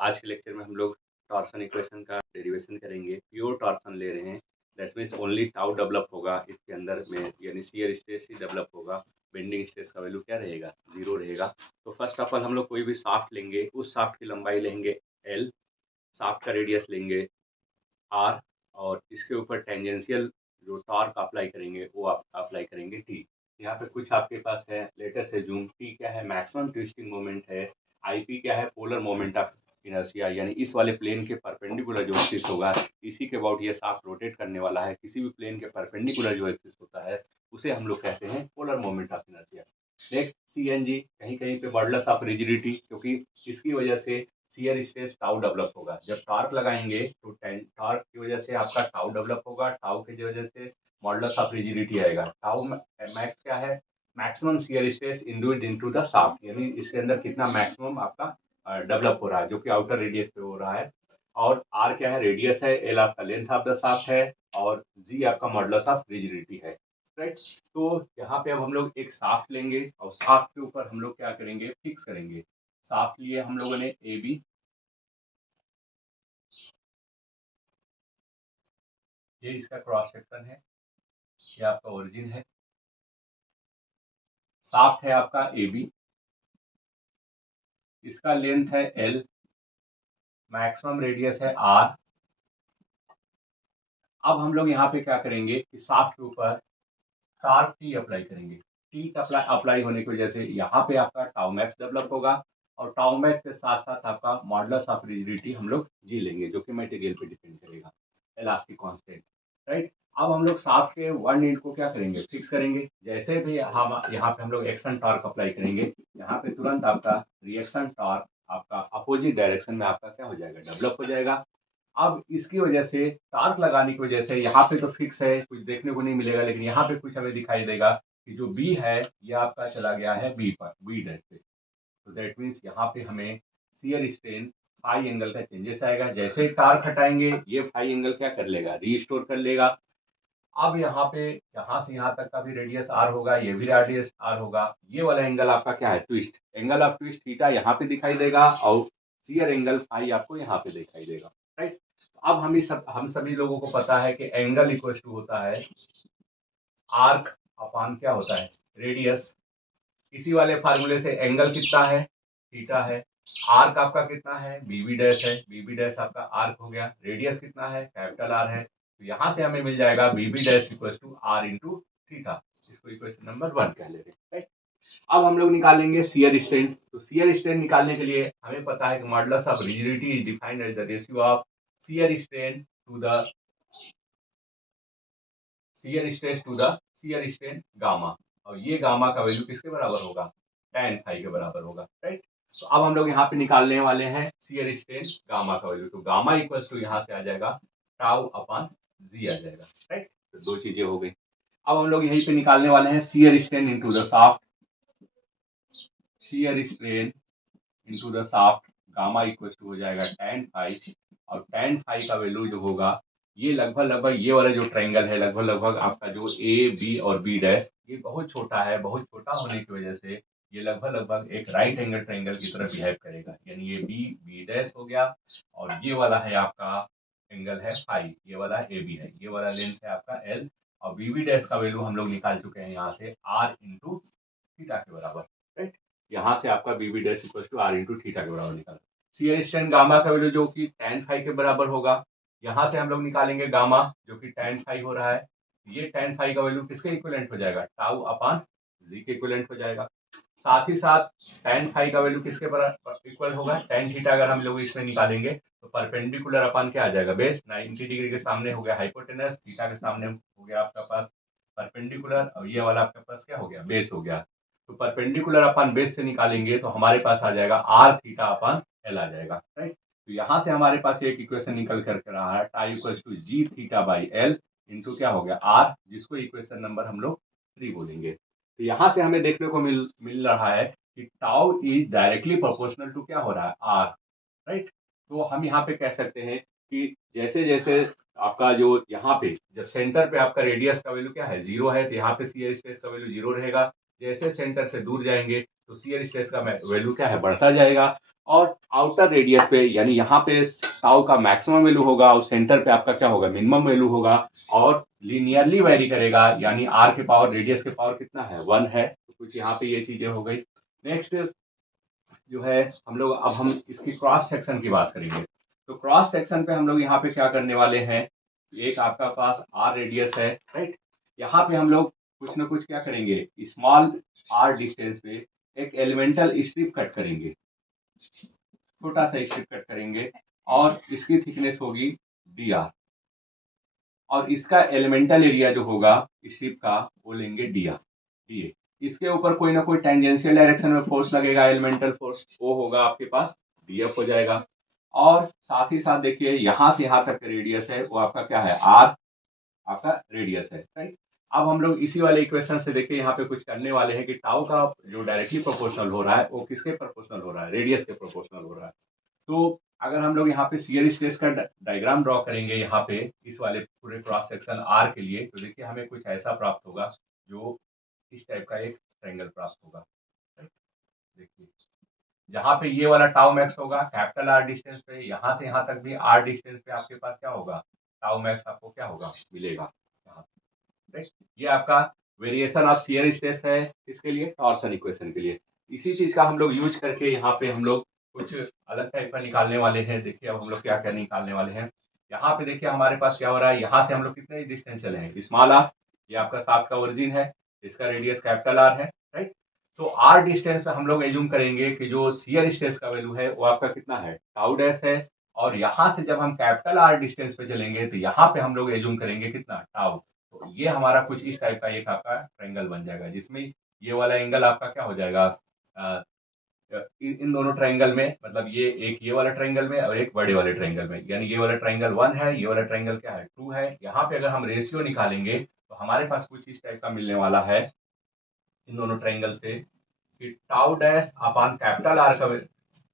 आज के लेक्चर में हम लोग टॉर्सन इक्वेशन का डेरिवेशन करेंगे। प्योर टॉर्सन ले रहे हैं, that means only tau develop होगा इसके अंदर में, यानी शियर स्ट्रेस ही डेवलप होगा। बेंडिंग स्ट्रेस का वैल्यू क्या रहेगा, 0 रहेगा। तो फर्स्ट ऑफ ऑल हम लोग कोई भी शाफ्ट लेंगे, उस शाफ्ट की लंबाई लेंगे L, शाफ्ट का रेडियस लेंगे R, और इसके ऊपर टेंजेंशियल जो टॉर्क अप्लाई करेंगे वो आप अप्लाई करेंगे T। यहाँ पे कुछ आपके पास है, लेटेस्ट है जूम। T क्या है, मैक्सिमम ट्विस्टिंग मोमेंट है। IP क्या है, पोलर मोमेंट ऑफ इनर्शिया, यानी इस वाले प्लेन के परपेंडिकुलर जो एक्सिस होगा, इसी के अबाउट ये शाफ्ट रोटेट करने वाला है। किसी भी प्लेन के परपेंडिकुलर जो एक्सिस होता है उसे हम लोग कहते हैं polar moment of inertia. Next CNG, कहीं कहीं पे मॉडुलस ऑफ रिजिडिटी, क्योंकि इसकी वजह से शियर स्ट्रेस टाउ डेवलप होगा। जब टॉर्क लगाएंगे तो टॉर्क की वजह से आपका टाउ डेवलप होगा, टाउ की वजह से मॉडुलस ऑफ रिजिडिटी आएगा। टाउ मैक्स क्या है, maximum shear stress induced into the shaft, यानी इसके अंदर कितना मैक्सिमम आपका डेवलप हो रहा है, जो कि आउटर रेडियस पे हो रहा है। और आर क्या है, रेडियस है। एल आपका लेंथ ऑफ द शाफ्ट है, और जी आपका मॉडुलस ऑफ रिजिडिटी है। राइट। तो यहाँ पे अब हम लोग एक शाफ्ट लेंगे और शाफ्ट के ऊपर हम लोग क्या करेंगे, फिक्स करेंगे। शाफ्ट लिए हम लोगों ने ए बी, ये इसका क्रॉस सेक्शन है, ये आपका ओरिजिन है। शाफ्ट है आपका ए बी, इसका लेंथ है L, मैक्सिमम रेडियस है R। अब हम लोग यहाँ पे क्या करेंगे कि शाफ्ट के ऊपर टॉर्क T अप्लाई करेंगे। T का अप्लाई होने की वजह से यहाँ पे आपका टाउ मैक्स डेवलप होगा, और टाउ मैक्स के साथ साथ आपका मॉडुलस ऑफ रिजिडिटी हम लोग जी लेंगे, जो कि मटेरियल पे डिपेंड करेगा, इलास्टिक कांस्टेंट। राइट। अब हम लोग शाफ्ट के वन एंड को क्या करेंगे, फिक्स करेंगे। जैसे भी हम यहाँ पे हम लोग एक्शन टॉर्क अप्लाई करेंगे, यहाँ पे तुरंत आपका रिएक्शन टॉर्क आपका अपोजिट डायरेक्शन में आपका क्या हो जाएगा, डेवलप हो जाएगा। अब इसकी वजह से, टार्क लगाने की वजह से, यहाँ पे तो फिक्स है, कुछ देखने को नहीं मिलेगा, लेकिन यहाँ पे कुछ हमें दिखाई देगा कि जो बी है ये आपका चला गया है बी पर, बी डैश पे। तो दैट मीन्स यहाँ पे हमें शियर स्ट्रेन फाई एंगल का चेंजेस आएगा। जैसे ही टार्क हटाएंगे ये फाई एंगल क्या कर लेगा, रीस्टोर कर लेगा। अब यहाँ पे, यहाँ से यहाँ तक का भी रेडियस आर होगा, ये भी रेडियस आर होगा। ये वाला एंगल आपका क्या है, twist, angle of twist theta यहाँ पे दिखाई देगा, और शियर एंगल फाई आपको यहाँ पे दिखाई देगा। राइट। अब हम सभी लोगों को पता है कि एंगल इक्वल टू होता है आर्क अपान क्या होता है, रेडियस। इसी वाले फार्मूले से एंगल कितना है, थीटा है। आर्क आपका कितना है, बीबी डैश है, बीबी डैश आपका आर्क हो गया। रेडियस कितना है, कैपिटल आर है। तो यहाँ से हमें मिल जाएगा B B dash equal to R into theta. इसको इक्वेशन नंबर 1 कह लेते हैं। राइट। अब हम लोग निकालेंगे शियर स्ट्रेन। तो शियर स्ट्रेन निकालने के लिए हमें पता है कि modulus of rigidity is defined as the ratio of shear strain to the shear stress to the shear strain gamma. और ये गामा का वैल्यू किसके बराबर होगा, tan फाई के बराबर होगा। राइट। तो अब हम लोग यहाँ पे निकालने वाले हैं शियर स्ट्रेन गामा का वैल्यू। तो गामा इक्वल्स टू यहाँ से आ जाएगा टाउ अपॉन जी आ जाएगा। राइट। तो दो चीजें हो गई। अब हम लोग यहीं पे निकालने वाले हैं shear strain into the shaft. Shear strain into the shaft gamma equals to हो जाएगा tan फाई, और tan फाई का वैल्यू जो होगा, ये लगभग ये वाला जो ट्रायंगल है, लगभग आपका जो ए बी और बी डैश, ये बहुत छोटा है। बहुत छोटा होने की वजह से ये लगभग एक राइट एंगल ट्रायंगल की तरह बिहेव करेगा, यानी ये बी बी डैश हो गया, और ये वाला है आपका एंगल है फाई, ये वाला ए बी है, ये वाला लेंथ है आपका एल, और बी बी डैश का वैल्यू हम लोग निकाल चुके हैं यहाँ से आर इंटू थीटा के बराबर। राइट। यहाँ से आपका B B dash equal to R into theta के बराबर निकाला। शियर स्ट्रेन गामा का वैल्यू जो कि tan फाई के बराबर होगा। यहाँ से हम लोग निकालेंगे गामा, जो कि tan फाई हो रहा है। ये tan फाई का वैल्यू किसके इक्विवेलेंट हो जाएगा, टाउ अपान जी के इक्विवेलेंट हो जाएगा। साथ ही साथ tan फाई का वैल्यू किसके बराबर इक्वल होगा, tan थीटा अगर हम लोग इसमें निकालेंगे तो परपेंडिकुलर अपान क्या आ जाएगा, बेस। 90 डिग्री के सामने हो गया हाइपोटेनस, थीटा के सामने हो गया आपका पास परपेंडिकुलर, और ये वाला आपके पास क्या हो गया, बेस हो गया। तो परपेंडिकुलर अपान बेस से निकालेंगे तो हमारे पास आ जाएगा आर थीटा अपान एल आ जाएगा। राइट। तो यहाँ से हमारे पास एक इक्वेशन निकल करके रहा है, tau equals to G theta by L into क्या हो गया आर, जिसको इक्वेशन नंबर हम लोग 3 बोलेंगे। तो यहाँ से हमें देखने को मिल रहा है कि tau is directly proportional to क्या हो रहा है, आर। राइट। तो हम यहाँ पे कह सकते हैं कि जैसे जैसे आपका जो यहाँ पे जब सेंटर पे आपका रेडियस का वैल्यू क्या है, 0 है, तो यहाँ पे शियर स्ट्रेस का वैल्यू 0 रहेगा। जैसे सेंटर से दूर जाएंगे तो शियर स्ट्रेस का वैल्यू क्या है, बढ़ता जाएगा। और आउटर रेडियस पे यानी यहाँ पे टाउ का मैक्सिमम वैल्यू होगा और सेंटर पे आपका क्या होगा, मिनिमम वैल्यू होगा, और लीनियरली वेरी करेगा, यानी आर के पावर रेडियस के पावर कितना है, 1 है। तो कुछ यहाँ पे ये चीजें हो गई। नेक्स्ट जो है हम लोग, अब हम इसकी क्रॉस सेक्शन की बात करेंगे। तो क्रॉस सेक्शन पे हम लोग यहाँ पे क्या करने वाले हैं, एक आपका पास आर रेडियस है, राइट। यहाँ पे हम लोग कुछ ना कुछ क्या करेंगे, स्मॉल आर डिस्टेंस पे एक एलिमेंटल स्ट्रिप कट करेंगे, छोटा सा स्ट्रिप कट करेंगे, और इसकी थिकनेस होगी डी आर, और इसका एलिमेंटल एरिया जो होगा स्ट्रिप का वो लेंगे डी आर डी ए। इसके ऊपर कोई ना कोई टेंजेंशियल डायरेक्शन में फोर्स लगेगा, एलिमेंटल फोर्स, वो होगा आपके पास डी एफ हो जाएगा। और साथ ही साथ देखिए यहाँ से यहाँ तक का रेडियस है वो आपका क्या है, आर आपका रेडियस है, राइट। अब हम लोग इसी वाले इक्वेशन से देखिए यहाँ पे कुछ करने वाले हैं कि टाउ का जो डायरेक्टली प्रोपोर्शनल हो रहा है वो किसके प्रोपोर्शनल हो रहा है, रेडियस के प्रोपोर्शनल हो रहा है। तो अगर हम लोग यहाँ पे शियर स्ट्रेस का डायग्राम ड्रॉ करेंगे यहाँ पे इस वाले पूरे क्रॉस सेक्शन आर के लिए, तो देखिए हमें कुछ ऐसा प्राप्त होगा जो इस टाइप का एक ट्रायंगल प्राप्त होगा। देखिए जहाँ पे ये वाला टाउ मैक्स होगा कैपिटल आर डिस्टेंस पे, यहाँ से यहाँ तक भी आर डिस्टेंस पे आपके पास क्या होगा, टाउ मैक्स आपको क्या होगा, मिलेगा यहाँ पे, राइट। ये आपका वेरिएशन ऑफ शियर स्ट्रेस है, इसके लिए टॉर्सन इक्वेशन के लिए। इसी चीज का हम लोग यूज करके यहाँ पे हम लोग कुछ अलग टाइप का निकालने वाले हैं। देखिए अब हम लोग क्या क्या निकालने वाले हैं, यहाँ पे देखिए हमारे पास क्या हो रहा है, यहाँ से हम लोग कितने डिस्टेंस चले हैं, स्मॉल आर, ये आपका शाफ्ट का ओरिजिन है, इसका रेडियस कैपिटल आर है, राइट। तो आर डिस्टेंस पे हम लोग एज्यूम करेंगे कि जो शियर स्ट्रेस का वैल्यू है वो आपका कितना है, टाउ डैश है। और यहाँ से जब हम कैपिटल आर डिस्टेंस पे चलेंगे तो यहाँ पे हम लोग एज्यूम करेंगे कितना, टाउ। तो ये हमारा कुछ इस टाइप का एक आपका ट्रायंगल बन जाएगा, जिसमें ये वाला एंगल आपका क्या हो जाएगा, इन दोनों ट्रायंगल में, मतलब ये वाला ट्रायंगल में और एक बड़े वाले ट्रायंगल में, यानी ये वाला ट्रायंगल 1 है, ये वाला ट्रायंगल क्या है, 2 है। यहाँ पे अगर हम रेशियो निकालेंगे तो हमारे पास कुछ इस टाइप का मिलने वाला है इन दोनों ट्रायंगल से, कि tau dash upon capital R का,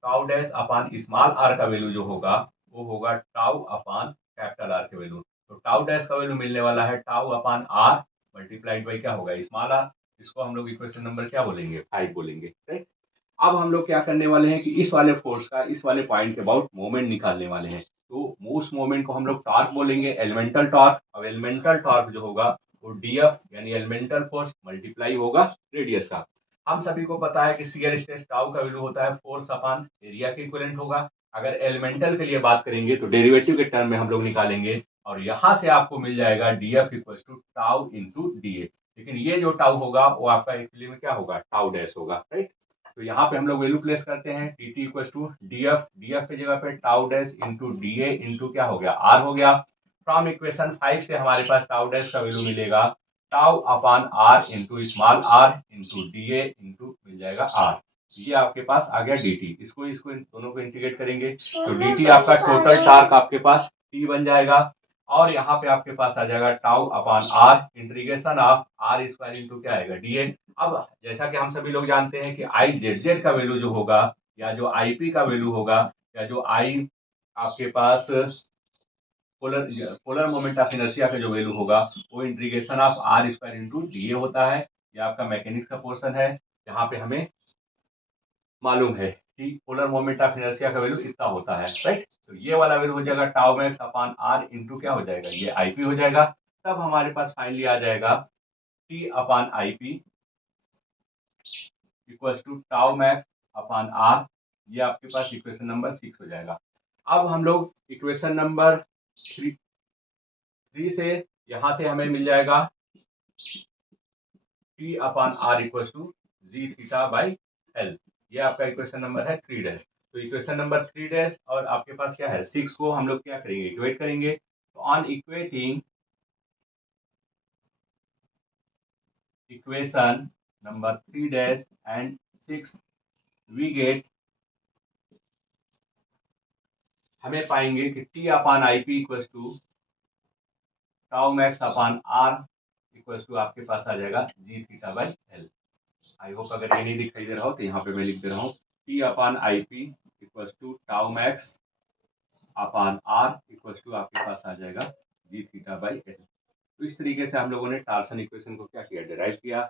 tau dash upon small R का वैल्यू जो होगा वो होगा टाउ अपॉन कैपिटल आर के वैल्यू। तो टाउ डैश का वैल्यू मिलने वाला है tau upon R multiplied by क्या होगा, स्मॉल आर। इसको हम लोग इक्वेशन नंबर क्या बोलेंगे, 5 बोलेंगे, राइट। अब हम लोग क्या करने वाले हैं कि इस वाले फोर्स का इस वाले पॉइंट के अबाउट मोमेंट निकालने वाले हैं। तो उस मोमेंट को हम लोग टॉर्क बोलेंगे, एलिमेंटल टॉर्क। अब एलिमेंटल टॉर्क जो होगा वो डीएफ यानी एलिमेंटल फोर्स मल्टीप्लाई होगा रेडियस का। हम सभी को पता है कि शियर स्ट्रेस टाउ का वैल्यू होता है फोर्स अपॉन एरिया के इक्विवेलेंट होगा। अगर एलिमेंटल के लिए बात करेंगे तो डेरिवेटिव के टर्म में हम लोग निकालेंगे, और यहाँ से आपको मिल जाएगा DF equal to tau into DA. लेकिन ये जो टाउ होगा वो आपका एक्चुअली में क्या होगा, टाउ डैश होगा, राइट। तो यहाँ पे हम लोग वैल्यू प्लेस करते हैं, T T equal to D F, D F की जगह पे tau dash into D A into क्या हो गया, आर हो गया। फ्रॉम इक्वेशन 5 से हमारे पास टाउ डैश का वैल्यू मिलेगा tau upon R into small R into D A into मिल जाएगा आर। ये आपके पास आ गया डी टी। इसको इसको इन दोनों को इंटीग्रेट करेंगे तो डी टी आपका टोटल टार्क आपके पास टी बन जाएगा, और यहाँ पे आपके पास आ जाएगा tau upon R integration of R square into क्या आएगा, डी ए। अब जैसा कि हम सभी लोग जानते हैं कि आई जेड जेड का वैल्यू जो होगा, या जो आई पी का वैल्यू होगा, या जो आई आपके पास polar polar moment of inertia का जो वैल्यू होगा वो integration of R square into D A होता है। ये आपका मैकेनिक्स का पोर्शन है, जहाँ पे हमें मालूम है कि पोलर मोमेंट ऑफ इनर्शिया का वैल्यू इतना होता है, राइट। तो ये वाला वैल्यू हो जाएगा tau max upon R into क्या हो जाएगा, ये आईपी हो जाएगा। तब हमारे पास फाइनली आ जाएगा T upon IP equal to tau max upon R. ये आपके पास इक्वेशन नंबर 6 हो जाएगा। अब हम लोग इक्वेशन नंबर 3 से यहां से हमें मिल जाएगा T upon R equal to G theta by L. ये आपका इक्वेशन नंबर है 3 डैश। तो इक्वेशन नंबर 3 डैश और आपके पास क्या है 6 को हम लोग क्या करेंगे, इक्वेट करेंगे। तो on equating equation number 3 dash and 6 we get, हमें पाएंगे कि T upon I P equal to tau max upon R equal to आपके पास आ जाएगा G theta by L. I hope अगर ये नहीं दिखाई दे रहा हो तो यहाँ पे मैं लिख दे रहा हूँ T upon I P equal to tau max upon R equal to आपके पास आ जाएगा जी थीटा बाई एल। तो इस तरीके से हम लोगों ने टार्सन इक्वेशन को क्या किया, डिराइव किया।